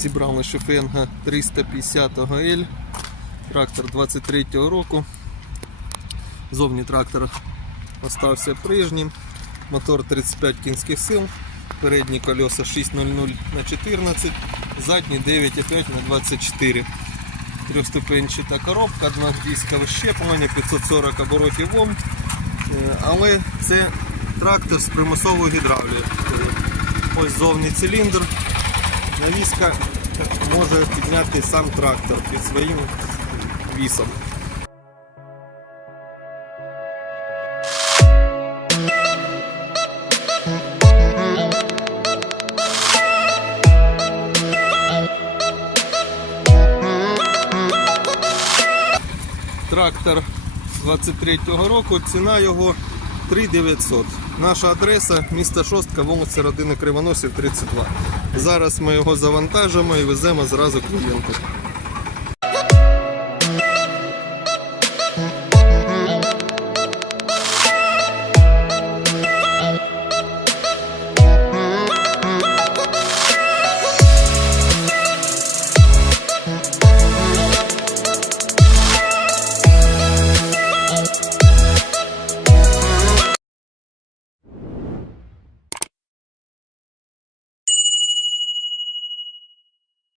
Зібрали Шефенга 350 L. Трактор 23-го року. Зовні трактор остався прежнім. Мотор 35 кінських сил. Передні колеса 6.00 на 14, задні 9.5 на 24. Трьохступенчата коробка, однодискове щеплення, 540 оборотів Ом. Е, Але це трактор з примусовою гідравлією. Ось зовні циліндр. Навіска може підняти сам трактор під своїм вісом. Трактор 23-го року, ціна його 3900. Наша адреса місто Шостка, вулиця Родини Кривоносів, 32. Зараз ми його завантажимо і веземо зразу клієнту.